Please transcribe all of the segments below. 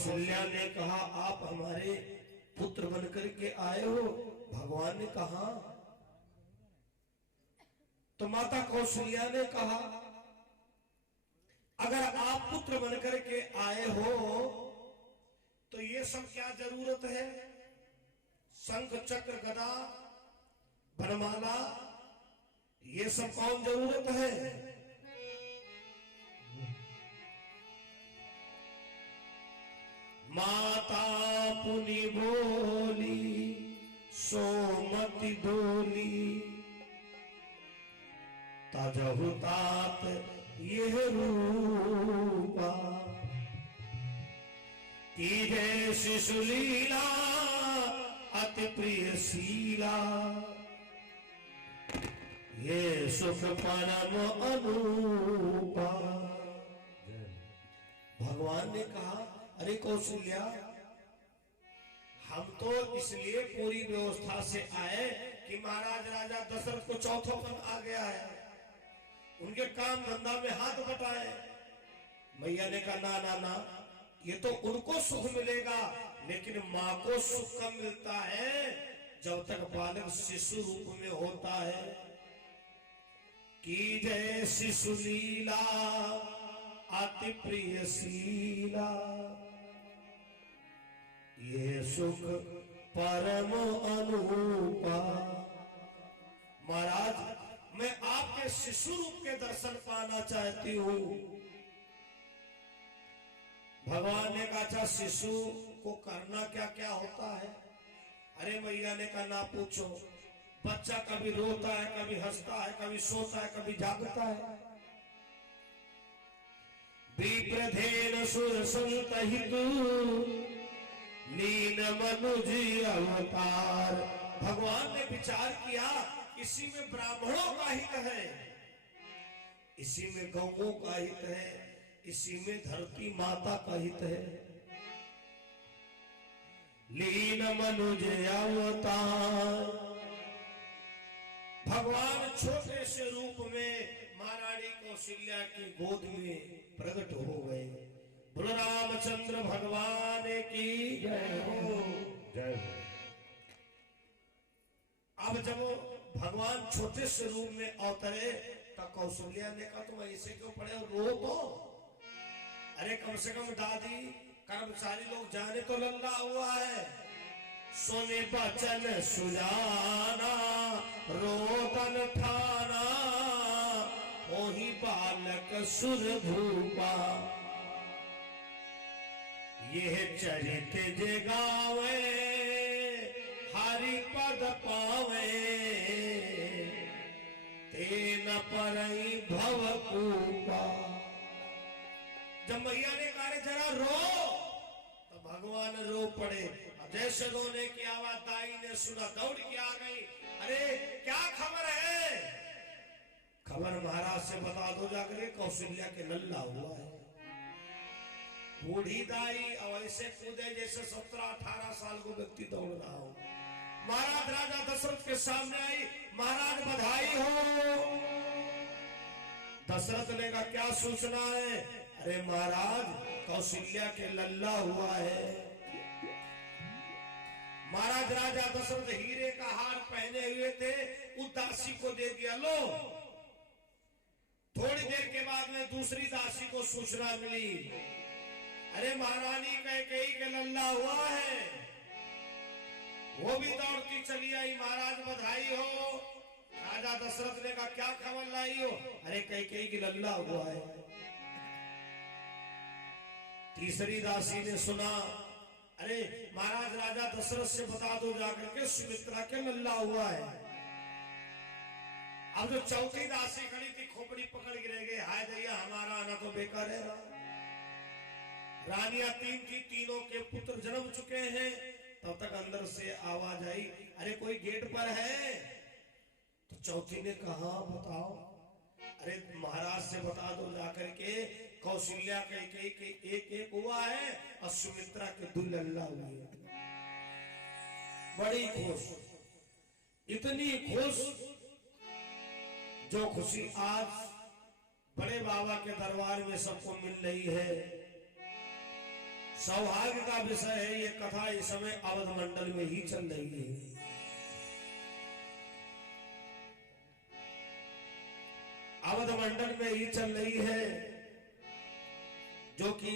कौशल्या ने कहा आप हमारे पुत्र बनकर के आए हो। भगवान ने कहा, तो माता कौशल्या ने कहा अगर आप पुत्र बनकर के आए हो तो ये सब क्या जरूरत है? शंख चक्र गदा वरमाला ये सब कौन जरूरत है? माता पुनि बोली सोमति डोली, तजहु तात यह रूपा, तीजे शिशुलीला अति प्रिय शीला, ये सुख परम अनुपा। भगवान ने कहा अरे कौशल्या, हम तो इसलिए पूरी व्यवस्था से आए कि महाराज राजा दशरथ को चौथोपन आ गया है, उनके काम धंधा में हाथ बटाए। मैया ने कहा ना ना ना, ये तो उनको सुख मिलेगा, लेकिन माँ को सुख कब मिलता है? जब तक बालक शिशु रूप में होता है। की जय शिशु लीला अति प्रिय शीला, ये सुख परम अनुपा। महाराज मैं आपके शिशु रूप के दर्शन पाना चाहती हूं। भगवान ने कहा अच्छा शिशु को करना क्या क्या होता है? अरे मैया ने कहा ना पूछो, बच्चा कभी रोता है, कभी हंसता है, कभी सोता है, कभी जागता है। विप्रधेन सुर संतहितु लीन मनुज अवतार। भगवान ने विचार किया इसी में ब्राह्मणों का हित है, इसी में गौओं का हित है, इसी में धरती माता का हित है। लीन मनुज अवतार। भगवान छोटे से रूप में महारानी कौशल्या की गोद में प्रकट हो गए। बोलो रामचंद्र भगवान की जय हो। जय हो। अब जब भगवान छोटे से रूप में अवतरे तो कौशल्या ने कहा तुम ऐसे क्यों पड़े हो, रो तो। अरे कम से कम दादी कर्मचारी लोग जाने तो लल्ला हुआ है। सुने बचन सुजाना रोदन ठाना, ओही बालक सुर भूपा। यह चरित जगावे हरि पद पावे, तेन परई भव कूपा। जब मैया ने कहा जरा रो तो भगवान रो पड़े। जैसे रोने की आवाज दाई ने सुना, दौड़ के आ गई। अरे क्या खबर है? खबर महाराज से बता दो जाकर, कौशल्या के लल्ला हुआ है। बूढ़ी दाई और ऐसे कूदे जैसे 17-18 साल को व्यक्ति दौड़ रहा हो। महाराज राजा दशरथ के सामने आई, महाराज बधाई हो। दशरथ ने कहा क्या सूचना है? अरे महाराज कौशल्या के लल्ला हुआ है। महाराज राजा दशरथ हीरे का हार पहने हुए थे, उस दासी को दे दिया। लो थोड़ी देर के बाद में दूसरी दासी को सूचना मिली, अरे महारानी कैकेयी के लल्ला हुआ है। वो भी दौड़ती चली आई, महाराज बधाई हो। राजा दशरथ ने कहा क्या खबर लाई हो? अरे कैकेयी की लल्ला हुआ है। तीसरी दासी ने सुना, अरे महाराज राजा दशरथ से बता दो जाकर के सुमित्रा के लल्ला हुआ है। अब जो चौथी दासी खड़ी थी खोपड़ी पकड़ के रह गए, हाय दैया हमारा आना तो बेकार है। रानियां 3 थी, तीनों के पुत्र जन्म चुके हैं। तब तक अंदर से आवाज आई, अरे कोई गेट पर है? तो चौथी ने कहा बताओ। अरे महाराज से बता दो जाकर के कौशल्या कैकेयी के एक हुआ है और सुमित्रा के 2 लल्ला हुए। बड़ी खुश, इतनी खुश जो खुशी आज बड़े बाबा के दरबार में सबको मिल रही है। सौभाग्य का विषय है। ये कथा इस समय अवध मंडल में ही चल रही है। अवध मंडल में ही चल रही है, जो कि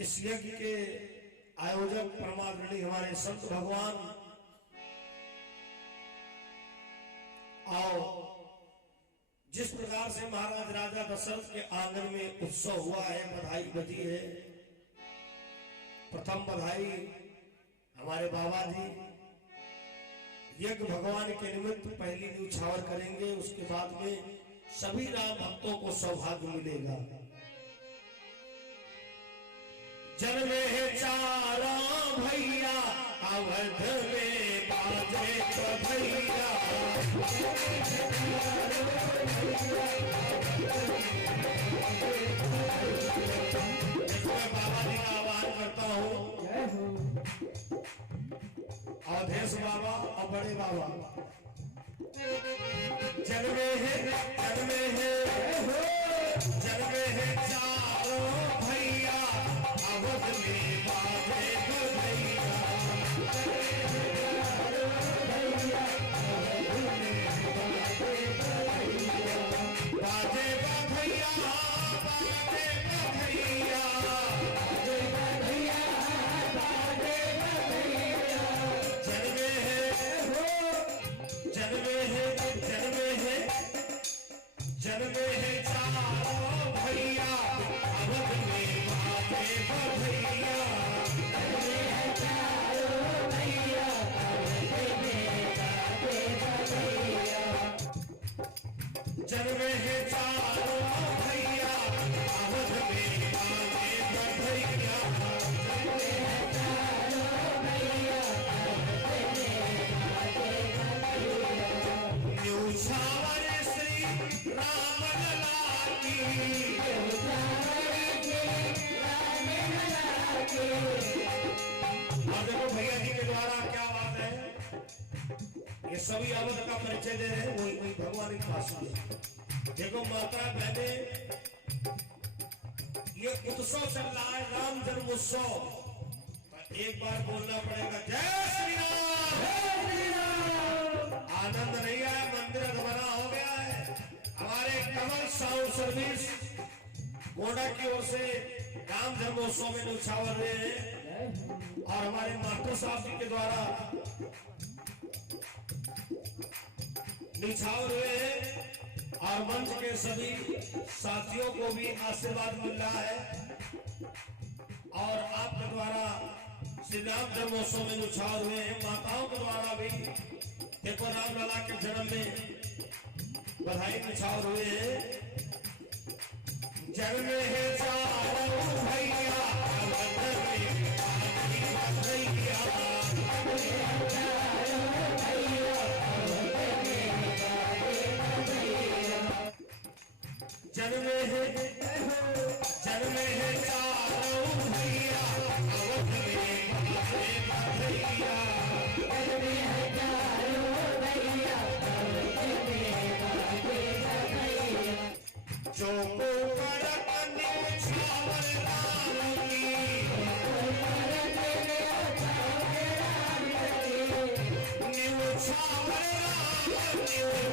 इस यज्ञ के आयोजक परमादरणीय हमारे संत भगवान और जिस प्रकार से महाराज राजा दशरथ के आंगन में उत्सव हुआ है, बधाई बजी है। प्रथम बधाई हमारे बाबा जी यज्ञ भगवान के निमित्त पहली न्यौछावर करेंगे, उसके बाद में सभी राम भक्तों को सौभाग्य मिलेगा। जन्मे है चारा भैया अवध में बाजे भैया, मैं बाबा जी का आह्वान करता हूँ, अवधेश बाबा और बड़े बाबा। जन्मे है चारों भैया अवध में बाजे भैया, बाजे भैया, बाजे भैया, जन्मे है चारों भैया अवध में बाजे भैया, जन्मे है चारों भैया अवध में बाजे भैया, न्यौछावर श्री राम लला की, और देखो भैया जी के द्वारा क्या बात है, ये सभी अवध का परिचय दे रहे हैं, वही भगवान के पास है। देखो माता बहने, ये उत्सव चल रहा है, राम जन्मोत्सव। एक बार बोलना पड़ेगा, जय श्री राम। आनंद नहीं आया, मंदिर अधमरा हो गया है। हमारे कमल साउंड सर्विस गोडा की ओर से राम जन्मोत्सव में न्यौछावर रहे हैं, और हमारे मास्टर साहब जी के द्वारा न्यौछावर हुए हैं, और मंच के सभी साथियों को भी आशीर्वाद मिल रहा है, और आपके द्वारा श्री राम जन्मोत्सव में न्यौछावर हुए हैं। माताओं के द्वारा भी देखो राम लला के जन्म में बधाई न्यौछावर हुए हैं। जन्मे है चारों भैया अवध में बाजे भैया, जन्मे है चारों भैया अवध में बाजे भैया, जो पोकर न्यौछावर राम की, न्यौछावर राम, न्यौछावर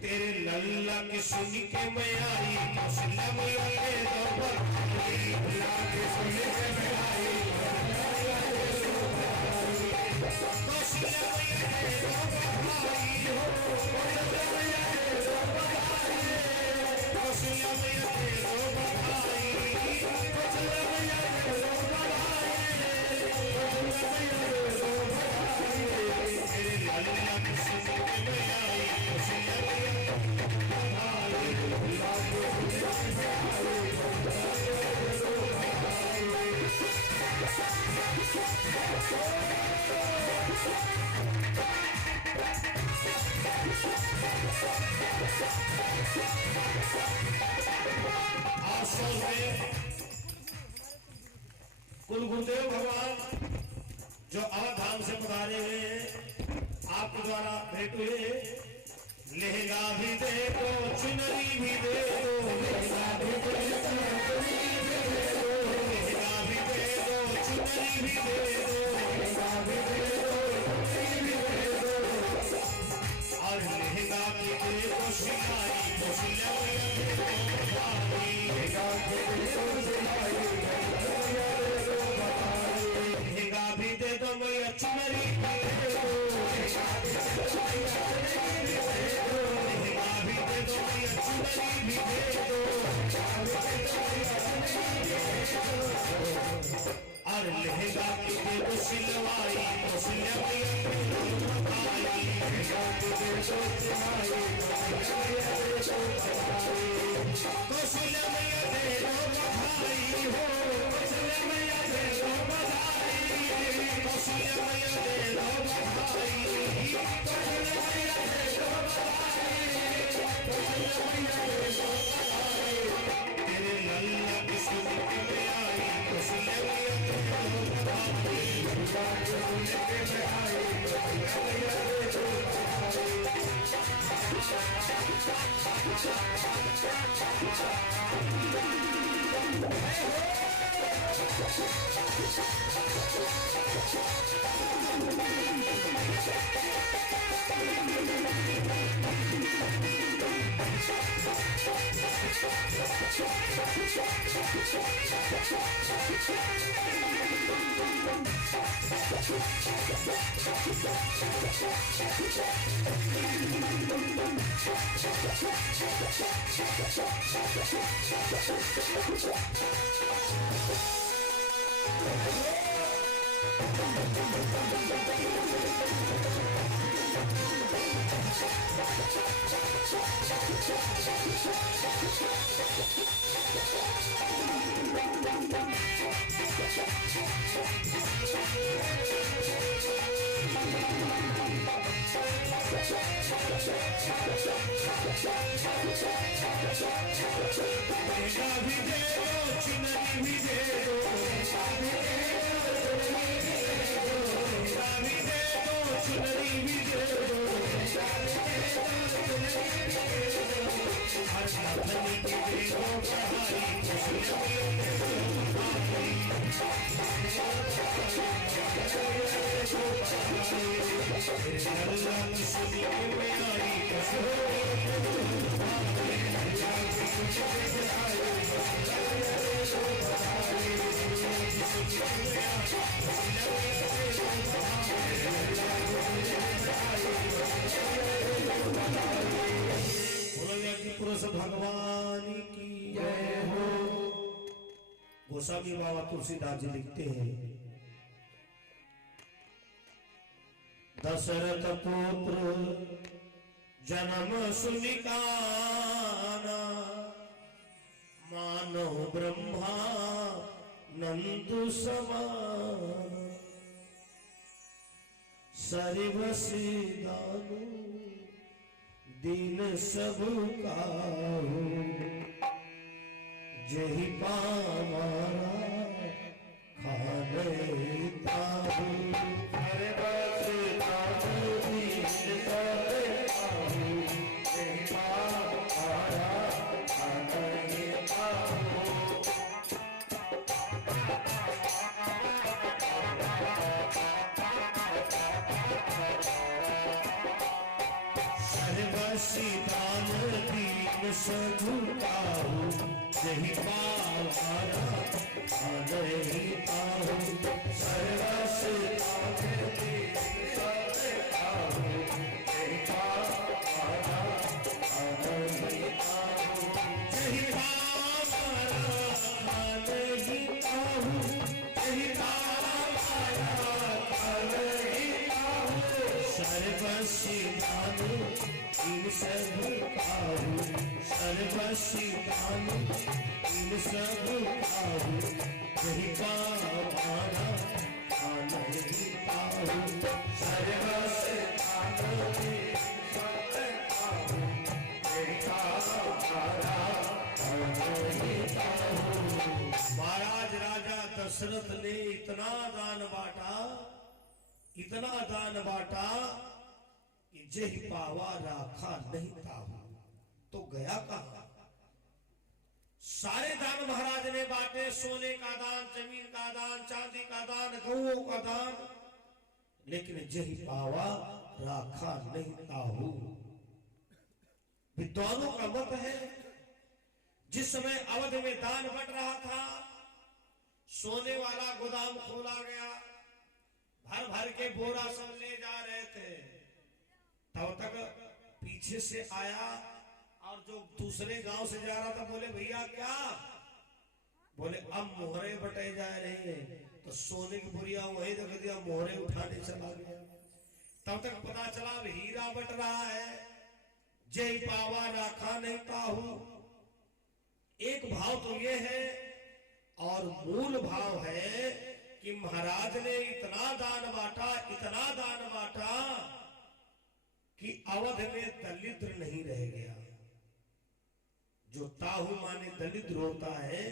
तेरे लल्ला के सुन के मैं आई, कौशल्या मैया के दरबार आई, लल्ला के सुन के मैं आई, कौशल्या मैया के दरबार आई, कौशल्या मैया के दरबार आई, कौशल्या मैया के दरबार आई, कौशल्या मैया के दरबार आई, कौशल्या मैया के दरबार आई, तेरे लल्ला के सुन के मैं आई, कौशल्या मैया महोत्सव में कुल गुरुदेव भगवान जो अवधाम से पधारे हुए हैं, आपके द्वारा भेंट हुए। लहंगा भी दे दो, चुनरी भी दे दो, लहंगा भी दे दो, लहंगा भी दे दो, चुनरी भी दे दो, लहंगा भी दे दो, चुनरी भी दे दो, और लहंगा भी दे दो सिलाई, तो सिलाई दे दो भाई, लहंगा भी दे दो सिलाई, लहंगा भी दे दो मैया, चुनरी भी दे दो, और लहंगा की दे दो सिलवाई, तो सिलवाई तो सिलवैया दे दो बधाई हो, सिलवैया दे दो बधाई, तो सिलवैया दे दो बधाई, तो सिलवैया दे दो बधाई, तो सिलवैया दे दो बधाई। तेरे लल्ला की सुनती में आई, तो सिलवैया दे दो बधाई, सुनते में आई, तो सिलवैया दे दो बधाई। भगवान की जय हो। गोस्वामी बाबा तुलसीदास जी लिखते हैं, दशरथ पुत्र जन्म सुनिकाना, मानव ब्रह्मा नंदु समान, सर्वसी दानु दीन सब काहू, जही पामारा खाने ताहू, सर्वसी दानु दीन सब काहू, जही पामारा खाने ताहू। सीतान दीन सधुकाहू, जही पावारा आदहि पाहू, सर्वसीतान दीन सधुकाहू, जही पावारा आदहि पाहू, जही पावारा आदहि पाहू, जही पावारा आदहि पाहू, सर्वसीतान इन सब काहू, सर्वसी दानु इन सब काहू, जही पावारा आनहि पाहू, सर्वसी दानु इन सब काहू, जही पावारा आनहि पाहू। इतना दान बांटा कि जेहि पावा राखा नहीं ताहू, तो गया कहां? सारे दान महाराज ने बांटे, सोने का दान, जमीन का दान, चांदी का दान, गौओं का दान, लेकिन जेहि पावा राखा नहीं ताहू। विद्वानों का मत है जिस समय अवध में दान बंट रहा था, सोने वाला गोदाम खोला गया, भर भर के बोरा सब ले जा रहे थे, तब तक पीछे से आया और जो दूसरे गांव से जा रहा था, बोले भैया क्या? बोले अब मोहरे बटे जा रहे हैं। तो सोने की बुरिया वहीं रख दिया, मोहरे उठाने चला गया। तब तक पता चला अब हीरा बट रहा है, जय पावा राखा नहीं ताहू। एक भाव तो ये है, और मूल भाव है कि महाराज ने इतना दान बांटा, इतना दान बांटा कि अवध में दलिद्र नहीं रह गया। जो ताहू माने दलिद्र होता है,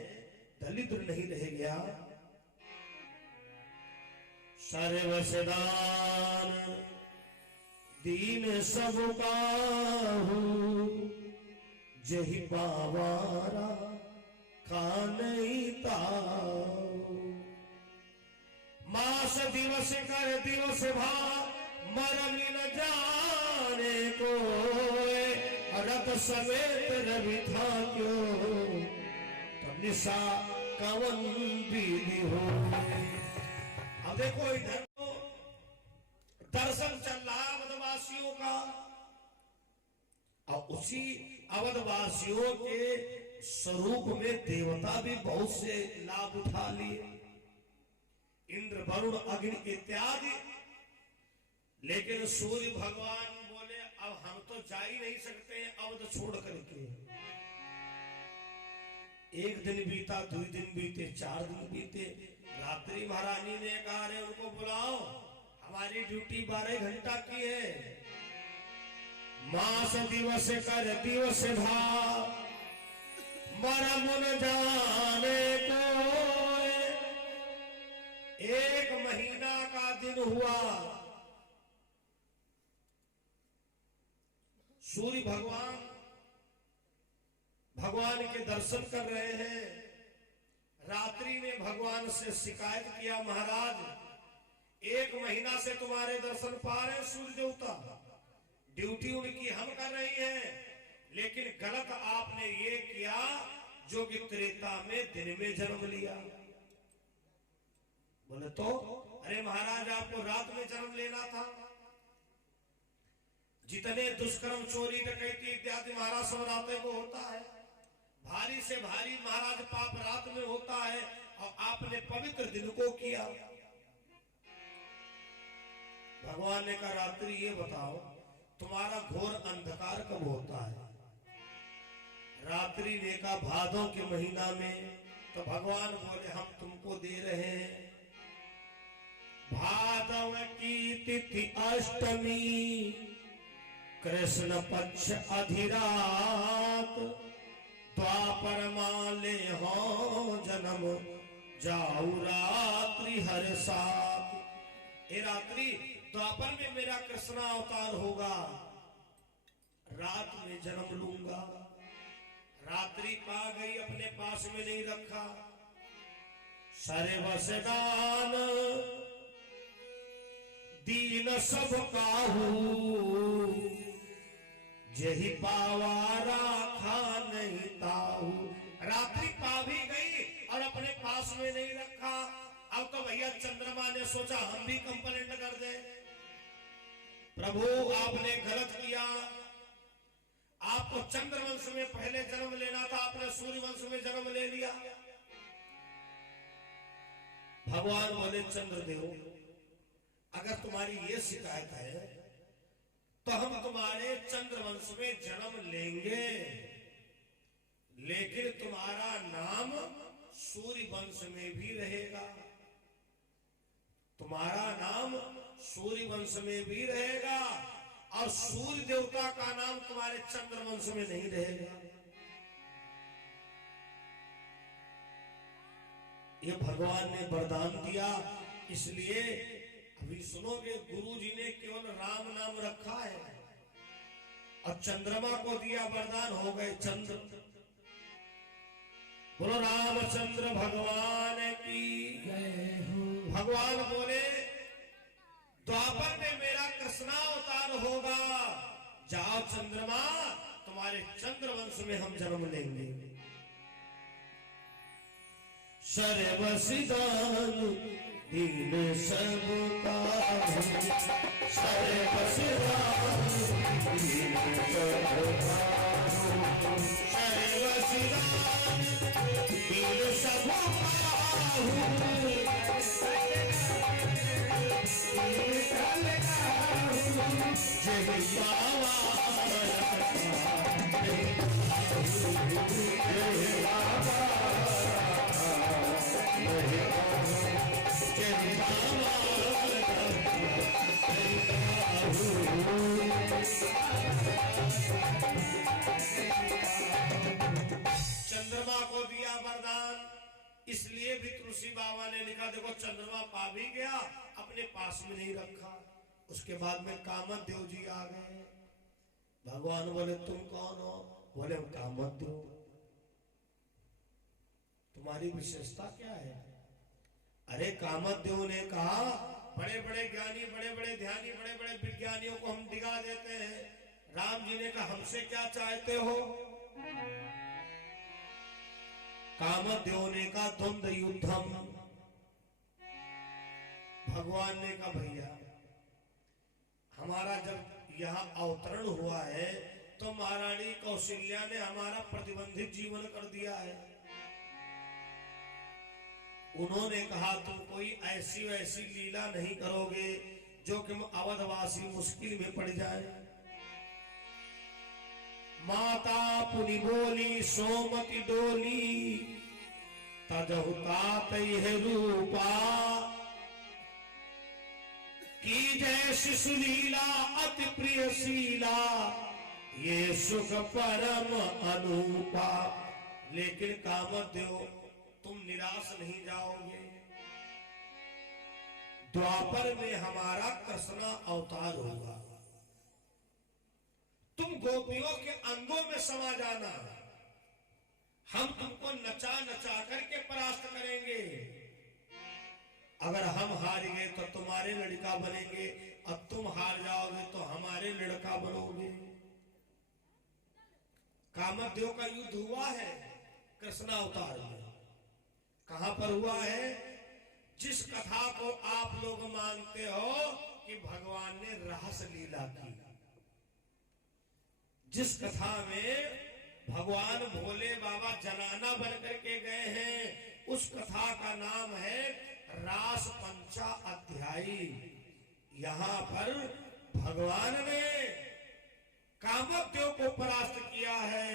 दलिद्र नहीं रह गया। सर्वसदान दीन सब काहू, जहि पावारा खानई ताऊ। मास दिवस कर दिवस भा, मरम न जाने को, रत समेत रवि था क्यों, तो निशा कवन बीली हो। अब देखो इधर तो दर्शन चल रहा अवधवासियों का, और उसी अवधवासियों के स्वरूप में देवता भी बहुत से लाभ उठा लिए, इंद्र वरुण अग्नि इत्यादि। लेकिन सूर्य भगवान बोले अब हम तो जा ही नहीं सकते अवध छोड़ करके। एक दिन बीता, 2 दिन बीते, 4 दिन बीते, रात्रि महारानी ने कहा रे उनको बुलाओ, हमारी ड्यूटी 12 घंटा की है। मास दिवस कर दिवस भा, मरम न जाने को, 1 महीना का दिन हुआ। सूर्य भगवान के दर्शन कर रहे हैं। रात्रि ने भगवान से शिकायत किया, महाराज 1 महीना से तुम्हारे दर्शन पा रहे सूर्य देवता, ड्यूटी उनकी हम कर रही है, लेकिन गलत आपने ये किया जो कि त्रेता में दिन में जन्म लिया। बोले तो अरे महाराज आपको रात में जन्म लेना था। जितने दुष्कर्म, चोरी, डकैती इत्यादि महाराज सब रात को होता है, भारी से भारी महाराज पाप रात में होता है, और आपने पवित्र दिन को किया। भगवान ने कहा रात्रि ये बताओ तुम्हारा घोर अंधकार कब होता है? रात्रि ने कहा भादों के महीना में। तो भगवान बोले हम तुमको दे रहे हैं, भादव की तिथि अष्टमी, कृष्ण पक्ष अधिरात, द्वापर माले हो जन्म, जाऊ रात्रि हर साथ। ये रात्रि द्वापर में मेरा कृष्ण अवतार होगा, रात में जन्म लूंगा। रात्रि पा गई, अपने पास में नहीं रखा। सर्वसदान दीन सब काहू, जहि पावा राखा नहीं ताहू। रात्रि पा भी गई और अपने पास में नहीं रखा। अब तो भैया चंद्रमा ने सोचा हम भी कंप्लेंट कर दे, प्रभु आपने गलत किया, आपको चंद्रवंश में पहले जन्म लेना था, आपने सूर्यवंश में जन्म ले लिया। भगवान बोले चंद्रदेव अगर तुम्हारी ये शिकायत है तो हम तुम्हारे चंद्रवंश में जन्म लेंगे, लेकिन तुम्हारा नाम सूर्यवंश में भी रहेगा। तुम्हारा नाम सूर्यवंश में भी रहेगा और सूर्य देवता का नाम तुम्हारे चंद्रवंश में नहीं रहेगा। ये भगवान ने वरदान दिया, इसलिए अभी सुनोगे, गुरु जी ने केवल राम नाम रखा है और चंद्रमा को दिया वरदान, हो गए चंद्र। बोलो रामचंद्र भगवान की जय हो। भगवान बोले द्वापर में मेरा कृष्णावतार होगा, जाओ चंद्रमा, तुम्हारे चंद्रवंश में हम जन्म लेंगे। सर्वसिदान दीन सबका, सर्वसिदान दीन सबका, सर्वसिदान दीन सबका, जय बाबा चंद्रमा को दिया वरदान, इसलिए भी तुलसी बाबा ने लिखा, देखो चंद्रमा पा भी गया, अपने पास में नहीं रखा। उसके बाद में कामदेव जी आ गए। भगवान बोले तुम कौन हो? बोले हम कामदेव। तुम्हारी विशेषता क्या है? अरे कामदेव ने कहा, बड़े बड़े ज्ञानी, बड़े बड़े ध्यानी, बड़े बड़े विज्ञानियों को हम दिखा देते हैं। राम जी ने कहा हमसे क्या चाहते हो? कामदेव ने कहा द्वंद्व युद्धम। भगवान ने कहा भैया हमारा जब यहाँ अवतरण हुआ है तो महारानी कौशल्या ने हमारा प्रतिबंधित जीवन कर दिया है। उन्होंने कहा तुम कोई ऐसी वैसी लीला नहीं करोगे जो कि अवधवासी मुश्किल में पड़ जाए। माता पुनि बोली सोमति डोली, तजहुता तैह रूपा, की जय शिशु लीला अति प्रिय शीला, ये सुख परम अनूपा। लेकिन कामदेव तुम निराश नहीं जाओगे, द्वापर में हमारा कृष्णा अवतार होगा। तुम गोपियों के अंगों में समा जाना, हम तुमको नचा नचा करके परास्त करेंगे। अगर हम हार गए तो तुम्हारे लड़का बनेंगे, और तुम हार जाओगे तो हमारे लड़का बनोगे। कामदेव का युद्ध हुआ है कृष्णावतार में। कहां पर हुआ है? जिस कथा को आप लोग मानते हो कि भगवान ने रहस लीला की, जिस कथा में भगवान भोले बाबा जनाना बनकर के गए हैं, उस कथा का नाम है रास पंचा अध्यायी। यहां पर भगवान ने कामदेव को परास्त किया है।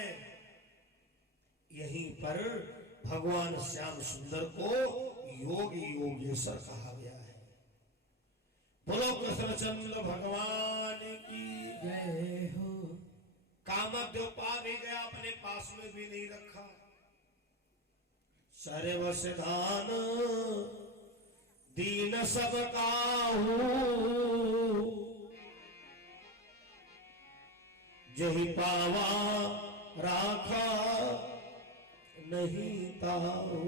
यहीं पर भगवान श्याम सुंदर को योगी योगेश्वर कहा गया है। बोलो कृष्णचंद्र भगवान की जय हो। कामदेव पा भी गया, अपने पास में भी नहीं रखा। सर्वसिधान दीन सब काहू, जही पावा राखा नहीं ताऊ।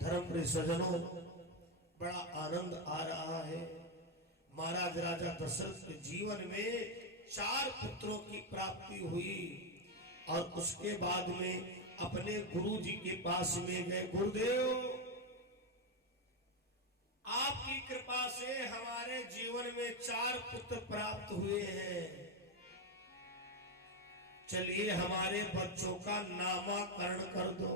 धर्मप्रिय सज्जनों, बड़ा आनंद आ रहा है। महाराज राजा दशरथ के जीवन में 4 पुत्रों की प्राप्ति हुई और उसके बाद में अपने गुरु जी के पास में गए। गुरुदेव आपकी कृपा से हमारे जीवन में 4 पुत्र प्राप्त हुए हैं। चलिए हमारे बच्चों का नामकरण कर दो।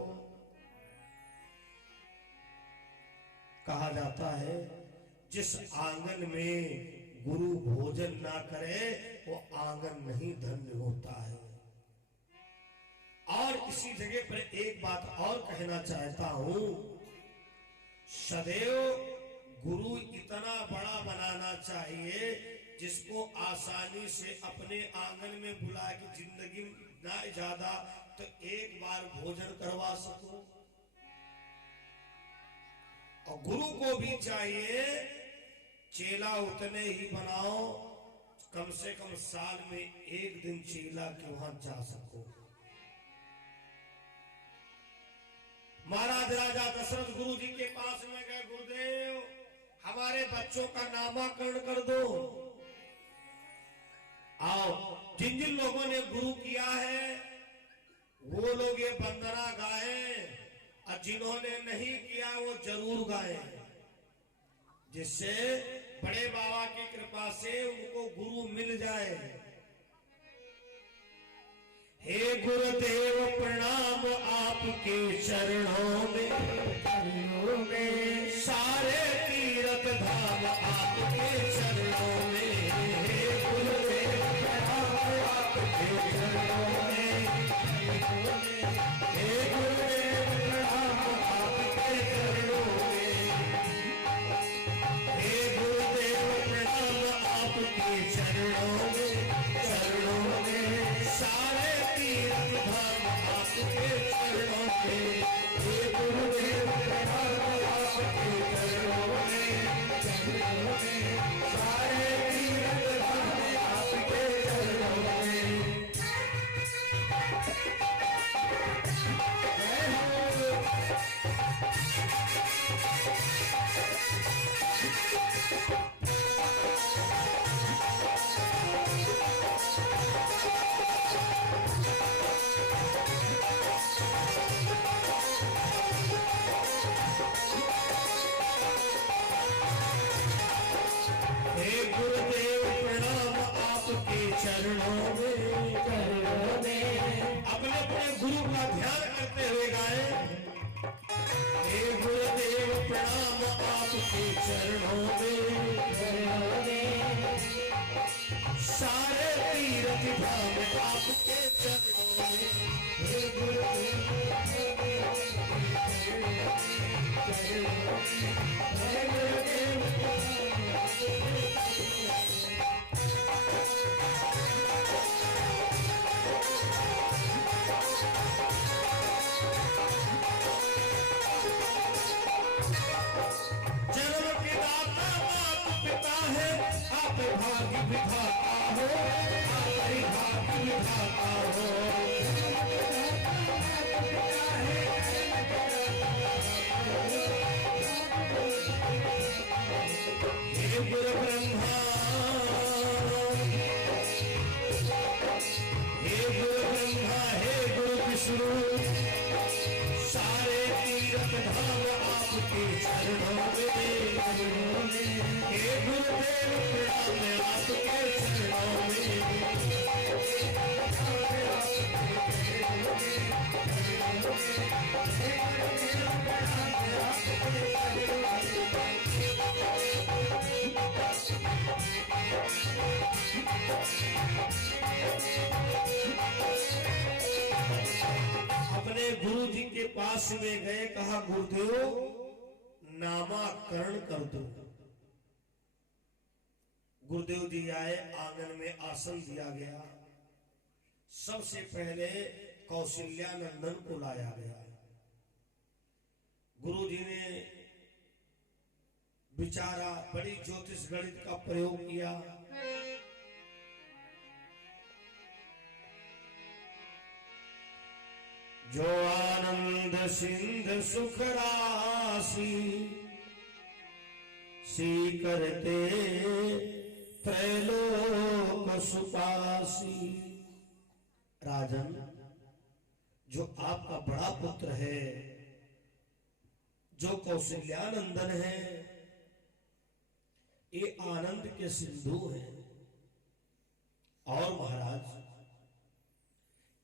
कहा जाता है जिस आंगन में गुरु भोजन ना करे वो आंगन नहीं धन्य होता है। और इसी जगह पर एक बात और कहना चाहता हूं, सदैव गुरु इतना बड़ा बनाना चाहिए जिसको आसानी से अपने आंगन में बुला के जिंदगी ना ज्यादा तो एक बार भोजन करवा सको। और गुरु को भी चाहिए चेला उतने ही बनाओ कम से कम साल में एक दिन चेला के वहां जा सको। महाराज राजा दशरथ गुरु जी के पास में गए, गुरुदेव हमारे बच्चों का नामाकरण कर दो। आओ, जिन जिन लोगों ने गुरु किया है वो लोग ये वंदना गाए, और जिन्होंने नहीं किया वो जरूर गाए, जिससे बड़े बाबा की कृपा से उनको गुरु मिल जाए। हे गुरुदेव प्रणाम आपके चरणों में, सारे तीर्थ धाम आपके चरणों में। हे गुरुदेव प्रणाम आपके चरणों में, हे गुरुदेव प्रणाम आपके चरणों में, हे गुरुदेव प्रणाम आपके चरणों में, सारे तीर्थ धाम आपके चरणों में। हे गुरुदेव प्रणाम आपके चरणों में, सारे तीर्थ धाम आपके चरणों में। हे गुरुदेव प्रणाम आपके चरणों में, अपने अपने गुरु का ध्यान करते हुए गाए। हे गुरुदेव प्रणाम आपके चरणों में, सारे तीर्थ धाम आपके चरणों में। हे गुरुदेव भाग्य विधाता हो, हमारी भाग्य विधाता हो। हे गुरु ब्रह्मा, हे गुरु ब्रह्मा, हे गुरु विष्णु, सारे तीर्थ धाम आपके चरणों में। हे गुरुदेव प्रणाम आपके चरणों में। अपने गुरु जी के पास में गए, कहा गुरुदेव नामाकरण कर दो। गुरुदेव जी आए, आंगन में आसन दिया गया। सबसे पहले कौशल्या नंदन को लाया गया। गुरु जी ने विचारा, बड़ी ज्योतिष गणित का प्रयोग किया। जो आनंद सिंध सुख राशि, सी करते त्रैलोक सुपासी। राजन, जो आपका बड़ा पुत्र है, जो कौशल्यानंदन है, ये आनंद के सिंधु हैं। और महाराज,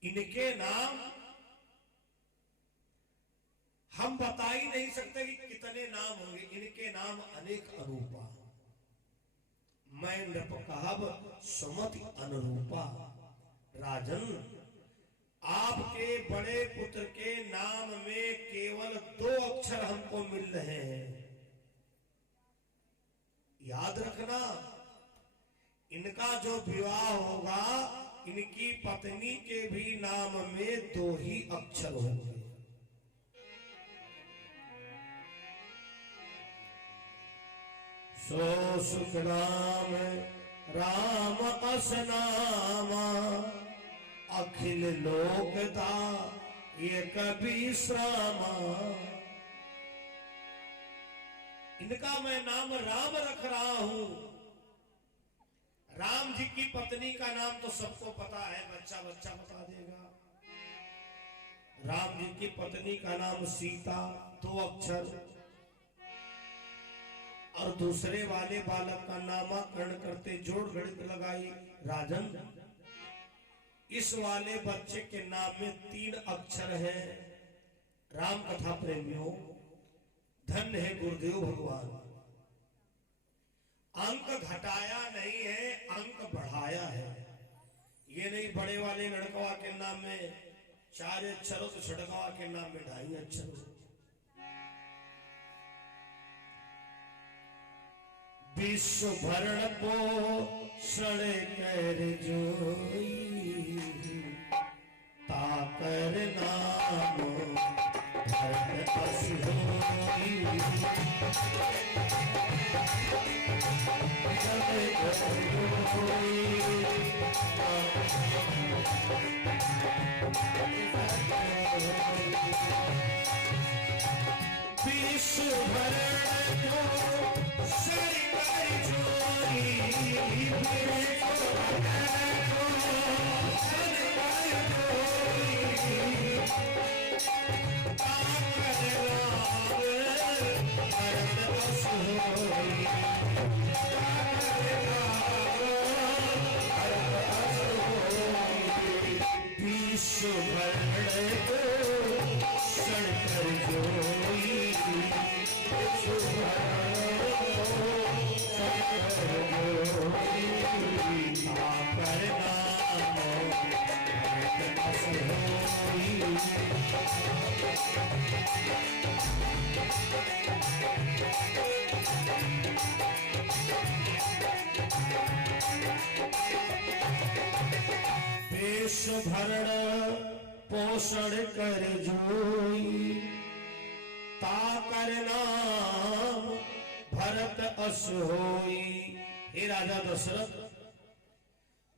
इनके नाम हम बता ही नहीं सकते कि कितने नाम होंगे। इनके नाम अनेक अरूपा, मैं नृप कहब सुमति अनुरूपा। राजन, आपके बड़े पुत्र के नाम में केवल 2 अक्षर हमको मिल रहे हैं। याद रखना, इनका जो विवाह होगा, इनकी पत्नी के भी नाम में 2 ही अक्षर होंगे। सो सुख राम राम अस नामा, अखिल लोकता ये कभी श्रामा। इनका मैं नाम राम रख रहा हूं। राम जी की पत्नी का नाम तो सबको पता है, बच्चा बच्चा बता देगा। राम जी की पत्नी का नाम सीता, 2 अक्षर। और दूसरे वाले बालक का नामकरण करते जोड़ गणित लगाई राजन। इस वाले बच्चे के नाम में 3 अक्षर है। राम कथा प्रेमियों, धन्य है गुरुदेव भगवान। अंक घटाया नहीं है, अंक बढ़ाया है। ये नहीं बड़े वाले लड़कवा के नाम में 4 अक्षर हो तो छड़कवा के नाम में 2.5 अक्षर हो। विश्व भरण को सड़ कर जोई, ताकर नाम भरत अस होई। विश्व भरण को सड़ कर जोई, भरण पोषण कर जोई, ताकर नाम भरत अस होई। हे राजा दशरथ,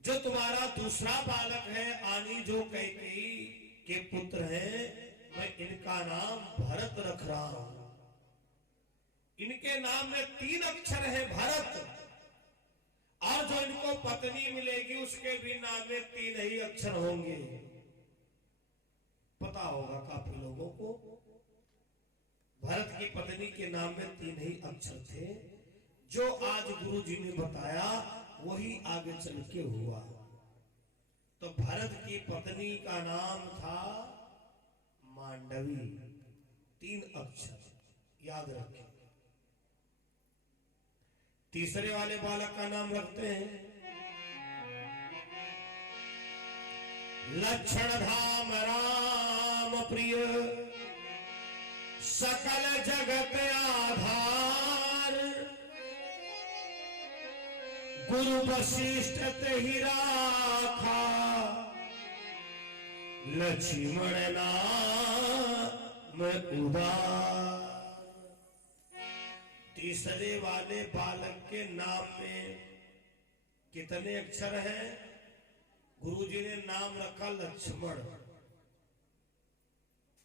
जो तुम्हारा दूसरा बालक है आनी जो कैकेयी के पुत्र है, मैं इनका नाम भरत रख रहा हूं। इनके नाम में 3 अक्षर है भरत, और जो इनको पत्नी मिलेगी उसके भी नाम में 3 ही अक्षर होंगे। पता होगा काफी लोगों को, भरत की पत्नी के नाम में 3 ही अक्षर थे। जो आज गुरु जी ने बताया वही आगे चल के हुआ। तो भरत की पत्नी का नाम था मांडवी, 3 अक्षर याद रखें। तीसरे वाले बालक का नाम रखते हैं लक्षण धाम राम प्रिय, सकल जगत आधार। गुरु वशिष्ठ ही राखा, लक्ष्मण नाम उदार। तीसरे वाले बालक के नाम में कितने अक्षर हैं? गुरुजी ने नाम रखा लक्ष्मण।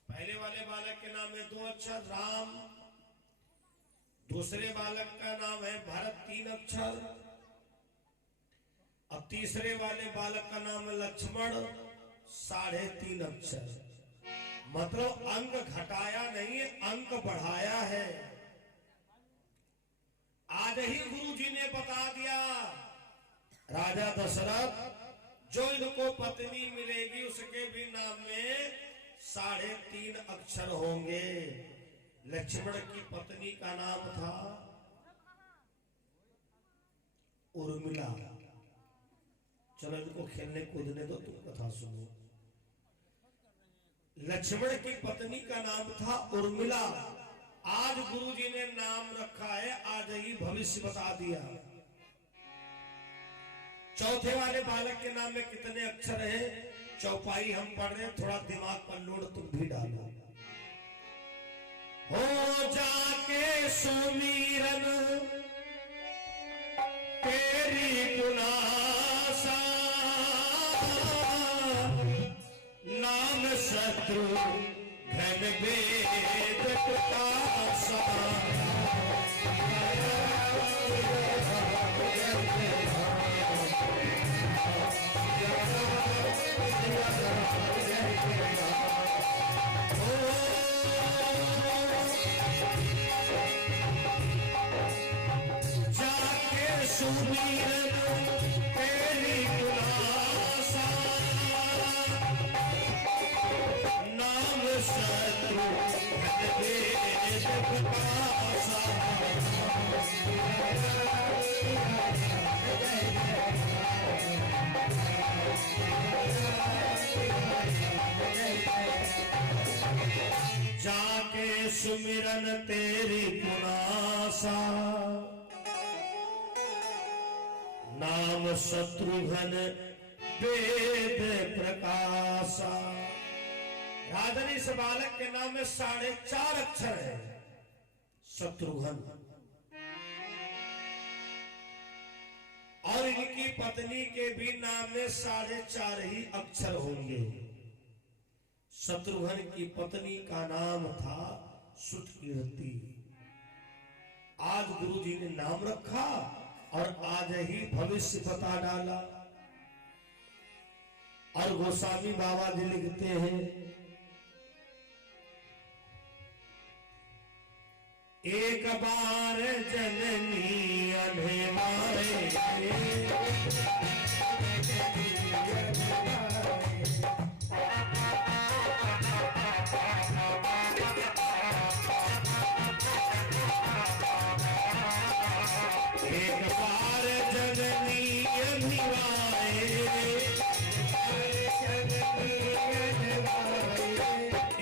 पहले वाले बालक के नाम में 2 अक्षर राम, दूसरे बालक का नाम है भरत, 3 अक्षर। अब तीसरे वाले बालक का नाम है लक्ष्मण, 3.5 अक्षर। मतलब अंक घटाया नहीं है, अंक बढ़ाया है। आज ही गुरु जी ने बता दिया राजा दशरथ, जो इनको पत्नी मिलेगी उसके भी नाम में 3.5 अक्षर होंगे। लक्ष्मण की पत्नी का नाम था उर्मिला। चलो इनको खेलने कूदने दो, तुम कथा सुनो। लक्ष्मण की पत्नी का नाम था उर्मिला। आज गुरुजी ने नाम रखा है, आज ही भविष्य बता दिया। चौथे वाले बालक के नाम में कितने अक्षर हैं? चौपाई हम पढ़ रहे हैं, थोड़ा दिमाग पर लोड तुम भी डालो। हो जाके सुमीरन तेरी पुनासा, नाम शत्रु घन वेद प्रकाशा। सुमिरन तेरी पुनासा, नाम शत्रु घन वेद प्रकाशा। जाके सुमिरन तेरी पुनासा, नाम शत्रुघ्न वेद प्रकाशा। राजन इस बालक के नाम में 4.5 अक्षर है। शत्रुघ्न और इनकी पत्नी के भी नाम में 4.5 ही अक्षर होंगे। शत्रुघ्न की पत्नी का नाम था सुतकीर्ति। आज गुरु जी ने नाम रखा और आज ही भविष्य बता डाला। और गोस्वामी बाबा जी लिखते हैं, एक बार जननी अनहेवाए, एक बार जननी अनिवाए,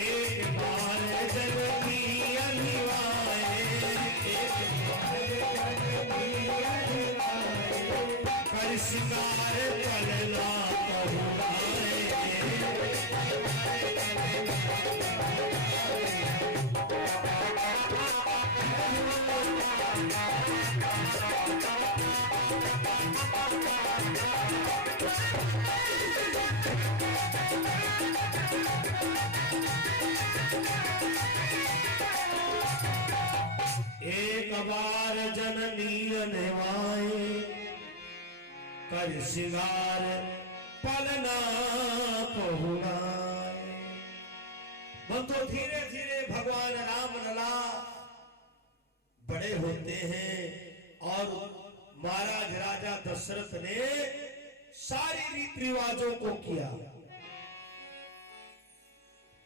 एक बार जननी अनिवाए, कर शिकार करना कहूँगाए। एक बार जननी अनवाए, कर सिंगार पलना पहुनाए। बंधु धीरे धीरे भगवान राम लला बड़े होते हैं और महाराज राजा दशरथ ने सारी रीति रिवाजों को किया।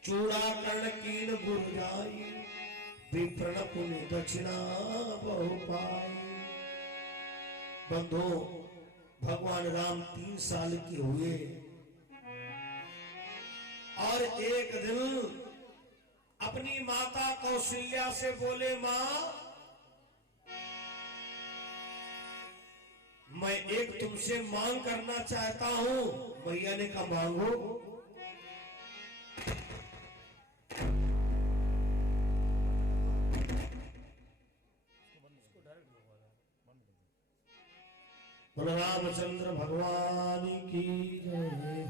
चूड़ाकर्ण कीन गुर जाई, विप्रण पुण्य दक्षिणा बहु पाई। बंधु भगवान राम 3 साल के हुए और एक दिन अपनी माता कौशल्या से बोले, मां मैं एक तुमसे मांग करना चाहता हूं। मैया ने कहा मांगो। रामचंद्र भगवान की जय,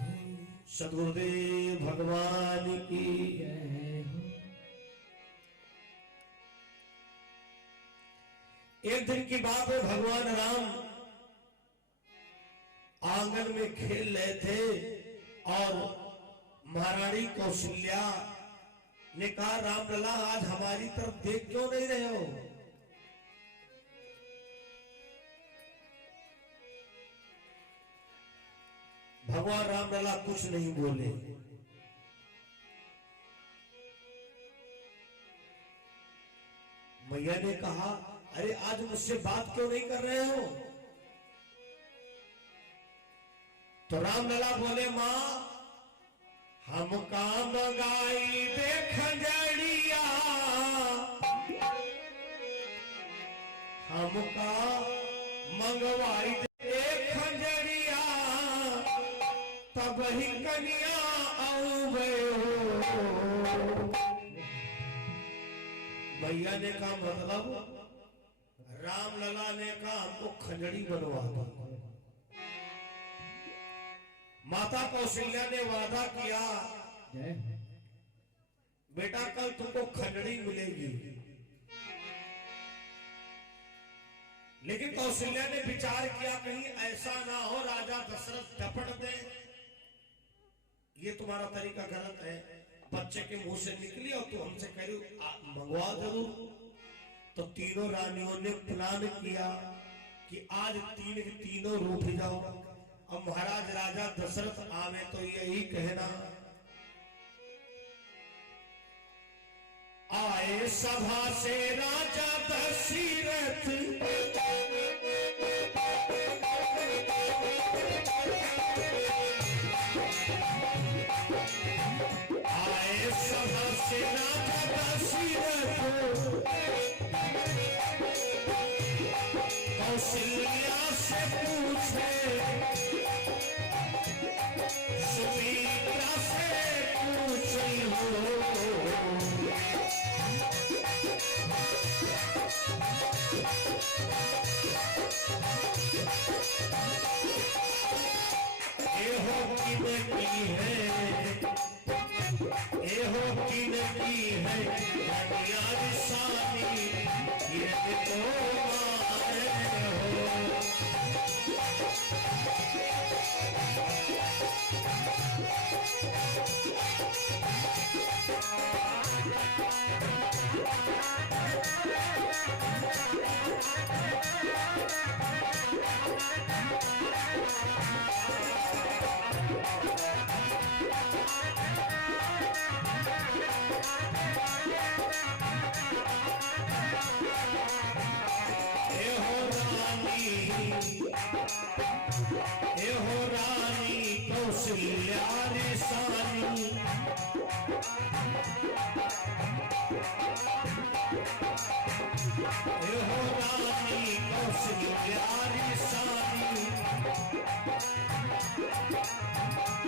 सद्गुरुदेव भगवान की जय। एक दिन की बात है, भगवान राम आंगन में खेल रहे थे और महारानी कौशल्या ने कहा, रामलला आज हमारी तरफ देख क्यों नहीं रहे हो? भगवान रामलला कुछ नहीं बोले। मैया ने कहा, अरे आज मुझसे बात क्यों नहीं कर रहे हो? तो रामलला बोले, मां हम काम गाई देख जड़िया, हमका मंगवाई देख जड़िया, तब ही कन्या आऊबे हो। मैया ने कहा मतलब राम लला ने कहा हमको खंजड़ी बनवा दो। माता कौशल्या ने वादा किया बेटा कल तुमको खंजड़ी मिलेगी। लेकिन कौशल्या ने विचार किया कहीं ऐसा ना हो राजा दशरथ झपट दे, ये तुम्हारा तरीका गलत है। बच्चे के मुंह से निकली और तू हमसे कह रही मंगवा जरूर। तो तीनों रानियों ने प्लान किया कि आज तीन के तीनों रूठ जाओ। अब महाराज राजा दशरथ आवे तो यही कहना आए सभा से राजा दशरथ, आए सभा से राजा दशरथ, कौशल्या से पूछे, सुमित्रा से पूछी हो।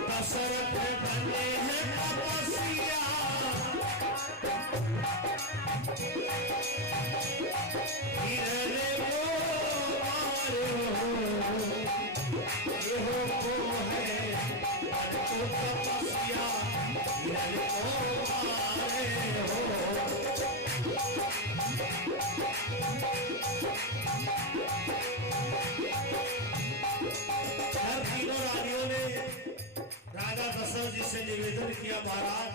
दशरथ बने हैं तपस्या, हिरणे को मारो, एहो को है मन को तपस्या, हिरणे को मारे हो। तीनों रानियों ने राजा दशरथ जी से निवेदन किया महाराज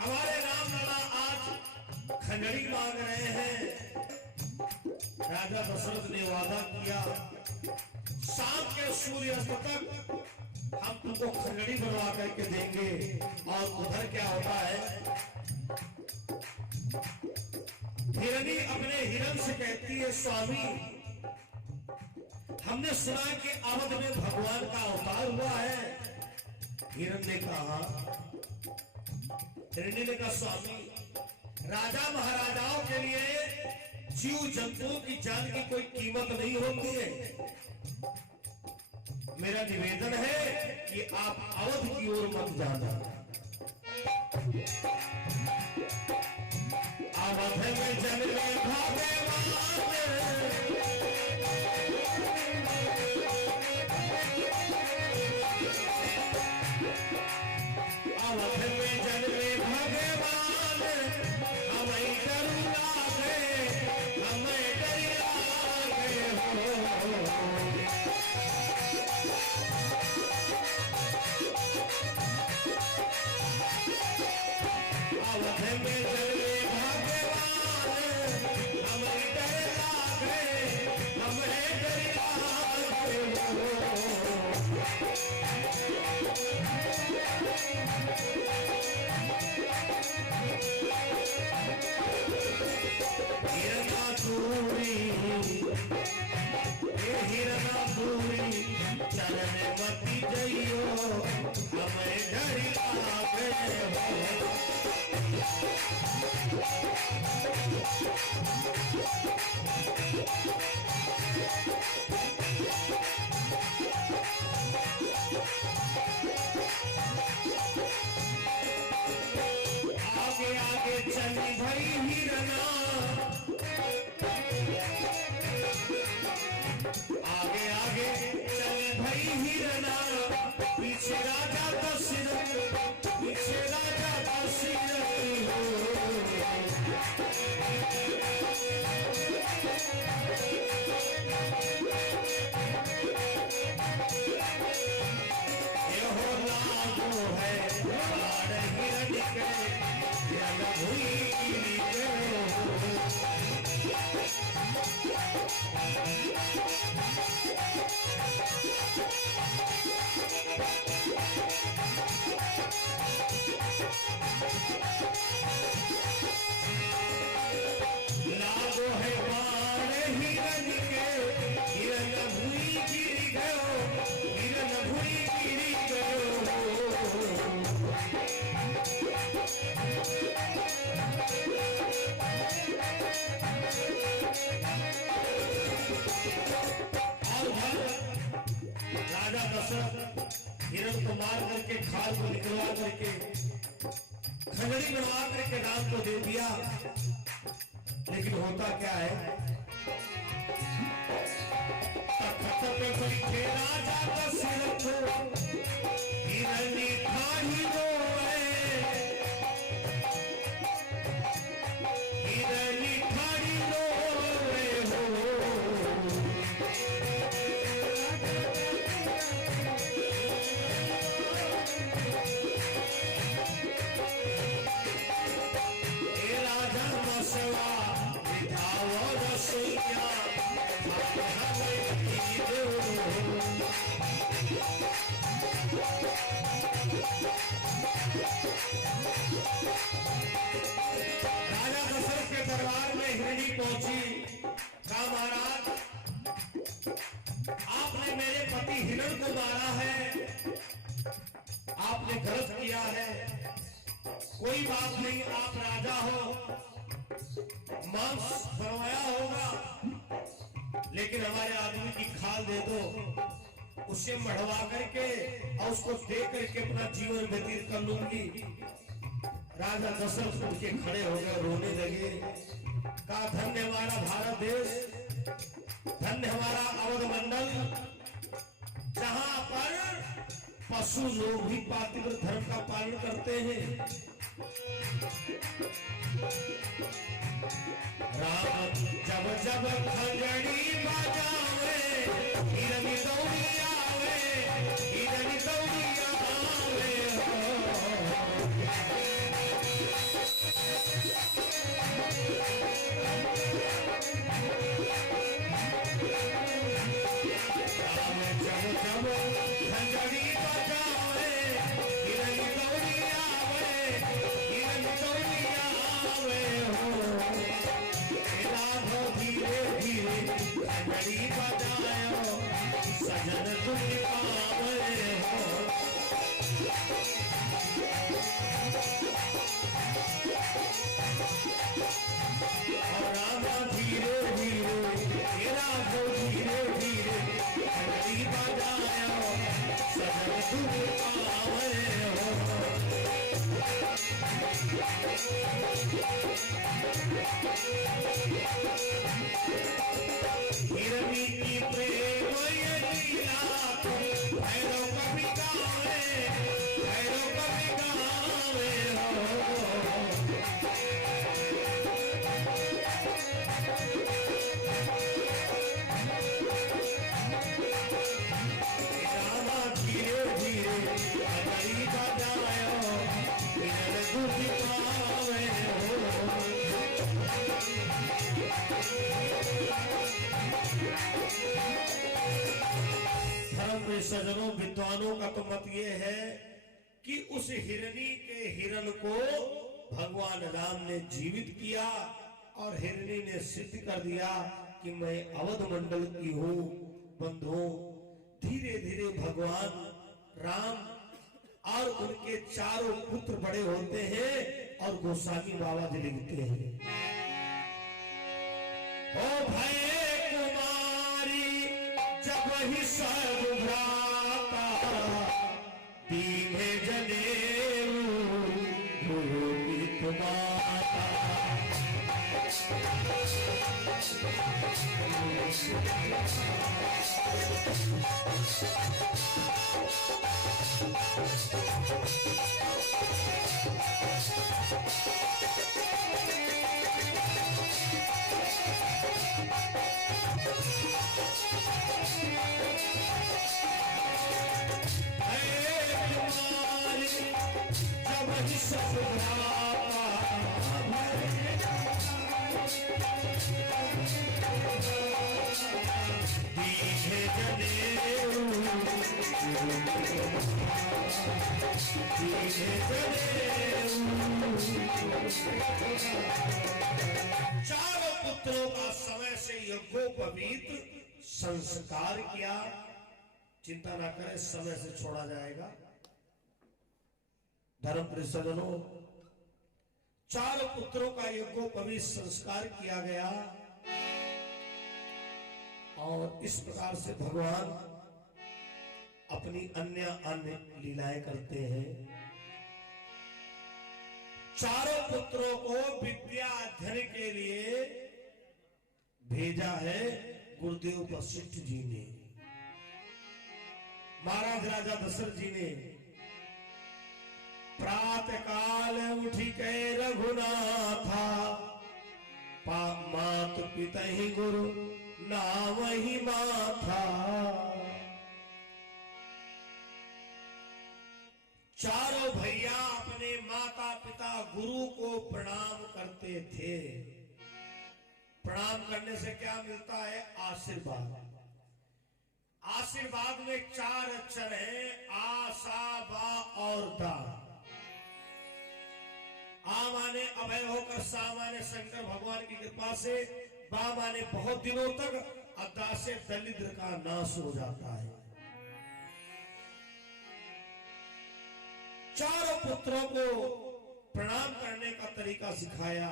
हमारे राम लला आज खंजड़ी मांग रहे हैं। राजा दशरथ ने वादा किया शाम के सूर्यास्त तक हम तुमको खंजड़ी बनवा करके देंगे। और उधर क्या होता है, हिरणी अपने हिरण से कहती है स्वामी हमने सुना कि अवध में भगवान का अवतार हुआ है। हिरण ने कहा, हिरणी ने कहा स्वामी राजा महाराजाओं के लिए जीव जंतुओं की जान की कोई कीमत नहीं होती है। मेरा निवेदन है कि आप अवध की ओर मत जाना। अवध में जन्मे भगवान, अवध में जन्मे भगवान, हमें डर लागे, हमें डर लागे हो। अवध में जन्मे भगवान, हमें सेना, पीछे राजा दशरथ, पीछे राजा दशरथ हो। ये हो लागू है बाण हिरण के, हिरण भुई गिरी गयो। लागो है बाण हिरण के, हिरण भुई गिरी गयो, हिरण भुई गिरी गयो। राजा दशरथ हिरण को मार करके, खाल को निकलवा करके, खंजरी बनवा करके राम को दे दिया। लेकिन होता क्या है, तख्त पे बैठे राजा दशरथ, हिरनी ठाही रोए, हिरनी ठाही रोए हो। ए राजा मसवा विधाओ रसोइया, राजा दशरथ के दरबार में हिरणी पहुंची। कहा महाराज, आपने मेरे पति हिरण को मारा है, आपने गलत किया है। कोई बात नहीं, आप राजा हो, मांस बनवाया होगा, लेकिन हमारे आदमी की खाल दे दो, उसे मढ़वा करके और उसको दे करके अपना जीवन व्यतीत कर लूंगी। राजा दशरथ उठ के खड़े हो गए, रोने लगे। कहा धन्य हमारा भारत देश, धन्य हमारा अवध मंडल, जहां पर पशु लोग भी पातिव्रत धर्म का पालन करते हैं। राम जब जब खंजरी बजावे, हिरनी दौड़ी आवे, हिरनी दौड़ी आवे हो। राम जब जब खंजरी बजावे, हिरनी दौड़ी आवे, हिरनी दौड़ी आवे हो। धीरे धीरे खंजरी बजायो, सजन तुम पावे हो। और रामा धीरे धीरे, राघो धीरे धीरे खंजरी बजायो, सजन तुम पावे हो। हिरनी की प्रेम ये लीला, भैरव कवि गावे, भैरव कवि गावे हो। रामा धीरे धीरे खंजरी बजायो, हिरण दुखी पावे हो। धर्म में सजनों विद्वानों का तो मत ये है कि उस हिरनी के हिरण को भगवान राम ने जीवित किया और हिरनी ने सिद्ध कर दिया कि मैं अवध मंडल की हूँ। बंधुओं, धीरे धीरे भगवान राम और उनके चारों पुत्र बड़े होते हैं और गोस्वामी बाबा जी लिखते हैं, ओ भय कुमारी जब ही सब भ्राता, दीने जनेऊ गुरुपित माता। वही सब भ्राता दीघे जनेऊ दीघे जनेऊ। चारों पुत्रों का समय से यज्ञोपवीत संस्कार किया। चिंता ना करें, समय से छोड़ा जाएगा। धर्म परिसजनों, चारों पुत्रों का यज्ञोपवीत संस्कार किया गया और इस प्रकार से भगवान अपनी अन्य लीलाएं करते हैं। चारों पुत्रों को विद्या अध्ययन के लिए भेजा है गुरुदेव वशिष्ठ जी ने। महाराज राजा दशरथ जी ने प्रातः काल उठी के रघुनाथा मात पिता ही गुरु नाम ही माथा। चारों भैया अपने माता पिता गुरु को प्रणाम करते थे। प्रणाम करने से क्या मिलता है? आशीर्वाद। आशीर्वाद में 4 अक्षर है, आ, सा, बा और दा। आ माने अभय होकर, सा माने शंकर भगवान की कृपा से, बा माने बहुत दिनों तक, अदा से दरिद्र का नाश हो जाता है। चारों पुत्रों को प्रणाम करने का तरीका सिखाया।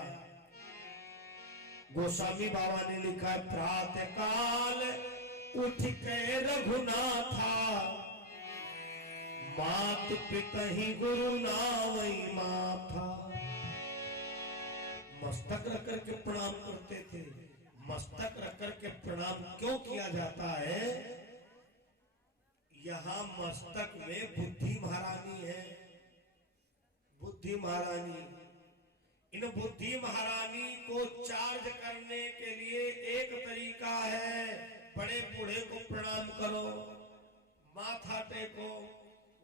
गोस्वामी बाबा ने लिखा, प्रातः काल उठ के रघुनाथा मात पिता ही गुरु नावई माथा। मस्तक रख करके प्रणाम करते थे। मस्तक रख करके प्रणाम क्यों किया जाता है? यहां मस्तक में बुद्धि महारानी है। बुद्धि महारानी, इन बुद्धि महारानी को चार्ज करने के लिए एक तरीका है, बड़े बूढ़े को प्रणाम करो, माथा टेको,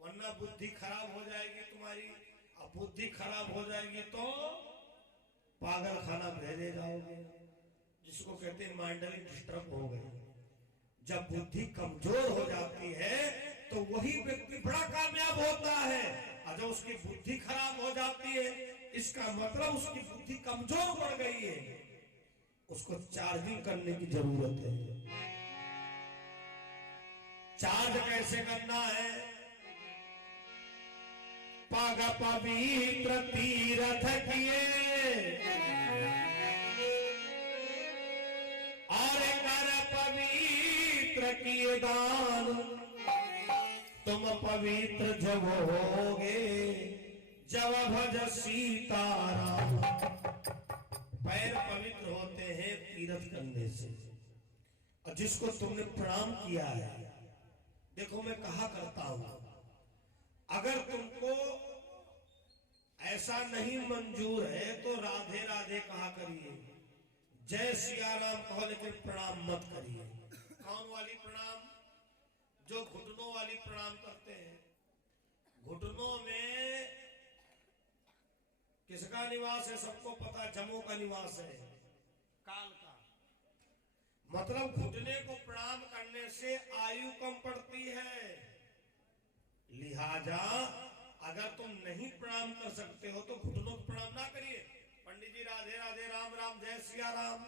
वरना बुद्धि खराब हो जाएगी तुम्हारी। अब बुद्धि खराब हो जाएगी तो पागल खाना भेजे जाओगे, जिसको कहते हैं मेंटली डिस्टर्ब हो गए। जब बुद्धि कमजोर हो जाती है तो वही व्यक्ति बड़ा कामयाब होता है, और जब उसकी बुद्धि खराब हो जाती है इसका मतलब उसकी बुद्धि कमजोर पड़ गई है, उसको चार्जिंग करने की जरूरत है। चार्ज कैसे करना है? पागा पवित्र तीर्थ किए और कर पवित्र किए दान, तुम पवित्र जब होगे जब भज सीताराम। पैर पवित्र होते हैं तीर्थ करने से। और जिसको तुमने प्रणाम किया है, देखो मैं कहा करता हूं, अगर तुमको ऐसा नहीं मंजूर है तो राधे राधे कहा करिए, जय सिया राम कहो, लेकिन प्रणाम मत करिए। कौन वाली प्रणाम? जो घुटनों वाली प्रणाम करते हैं। घुटनों में किसका निवास है? सबको पता, जमों का निवास है, काल का। मतलब घुटने को प्रणाम करने से आयु कम पड़ती है। लिहाजा अगर तुम नहीं प्रणाम कर सकते हो तो घुटनों को प्रणाम ना करिए। पंडित जी राधे राधे, राम राम, जय सिया राम,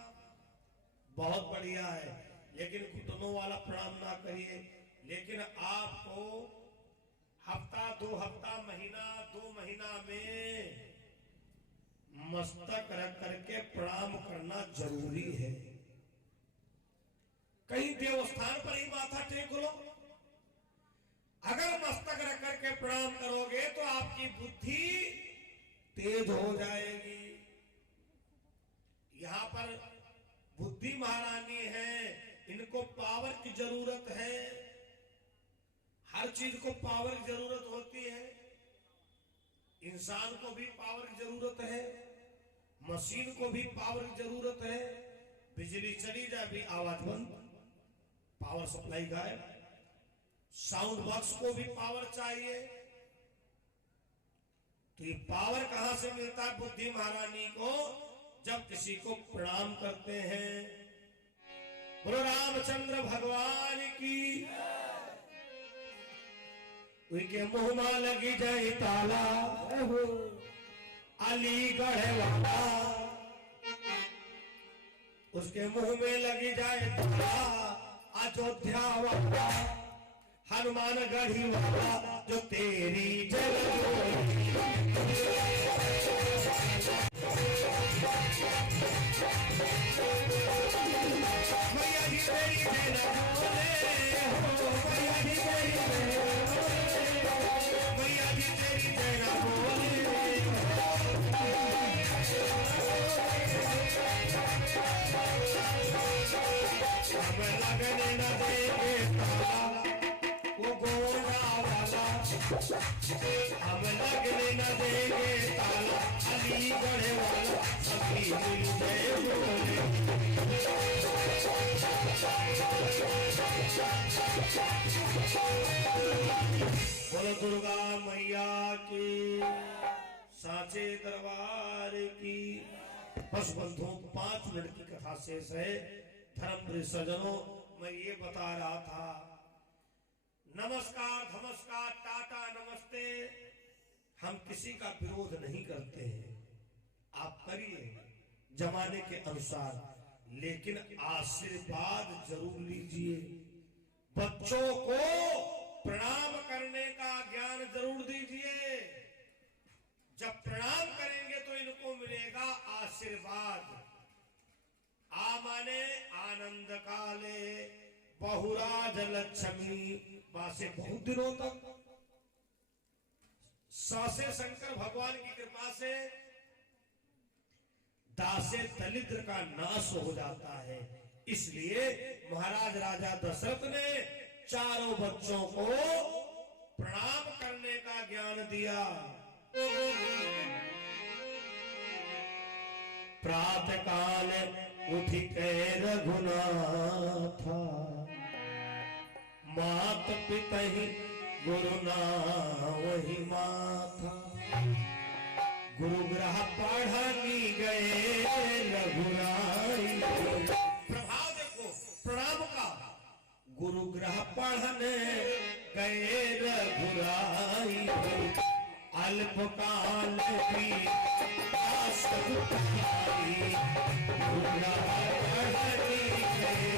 बहुत बढ़िया है, लेकिन घुटनों वाला प्रणाम ना करिए। लेकिन आपको हफ्ता, 2 हफ्ता, महीना, 2 महीना में मस्तक रख करके प्रणाम करना जरूरी है। कहीं देवस्थान पर ही माथा टेक लो। अगर मस्तक रख करके प्रणाम करोगे तो आपकी बुद्धि तेज हो जाएगी। यहां पर बुद्धि महारानी है, इनको पावर की जरूरत है। हर चीज को पावर की जरूरत होती है। इंसान को भी पावर की जरूरत है, मशीन को भी पावर की जरूरत है। बिजली चली जाए भी आवाज बंद, पावर सप्लाई गायब। साउंड बॉक्स को भी पावर चाहिए। तो ये पावर कहां से मिलता है बुद्धि महारानी को? जब किसी को प्रणाम करते हैं। बोलो रामचंद्र भगवान की। उनके मुंह में लगी जाए ताला, अलीगढ़ वाला। उसके मुंह में लगी जाए ताला, अयोध्या वाला, हनुमानगढ़ी वाला, जो तेरी जय मैया जी तेरी जय न बोले हो, मैया जी तेरी जय बोले, मैया जी तेरी जय न बोले। हम लगने न देंगे ताला, वो गोंडा वाला। हम लगने न देंगे ताला, अलीगढ़ वाला, सभी मिल जय बोले। बोलो दुर्गा मैया की, साचे दरबार की। बस बंधुओं 5 मिनट की कथा शेष है। धर्म सज्जनों, मैं ये बता रहा था, नमस्कार नमस्कार टाटा नमस्ते, हम किसी का विरोध नहीं करते हैं। आप करिए जमाने के अनुसार, लेकिन आशीर्वाद जरूर लीजिए। बच्चों को प्रणाम करने का ज्ञान जरूर दीजिए। जब प्रणाम करेंगे तो इनको मिलेगा आशीर्वाद। आ माने आनंद काले बहुराज लक्ष्मी। वासे बहुत दिनों तक सासे शंकर भगवान की कृपा से दासे दरिद्र का नाश हो जाता है। इसलिए महाराज राजा दशरथ ने चारों बच्चों को प्रणाम करने का ज्ञान दिया। प्रातः काल उठ के रघुनाथ, मात पिता ही गुरु ना वही माथा। गुरु ग्रह पढ़नी गए रघुराई। प्रभाव देखो प्रणाम का। गुरु ग्रह पढ़ने गए रघुराई। अल्पकाल भी गुरु ग्रह पढ़नी गए।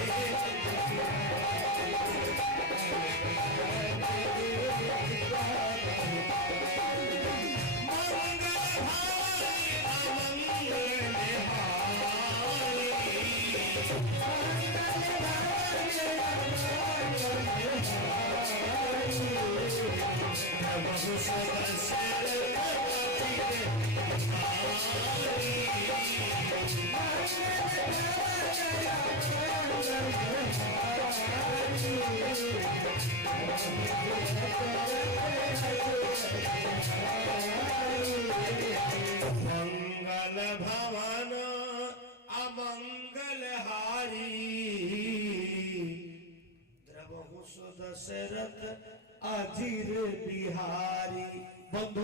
मंगल भवन अमंगल हारी। द्रवहु दशरथ अधीर बिहारी। बंधु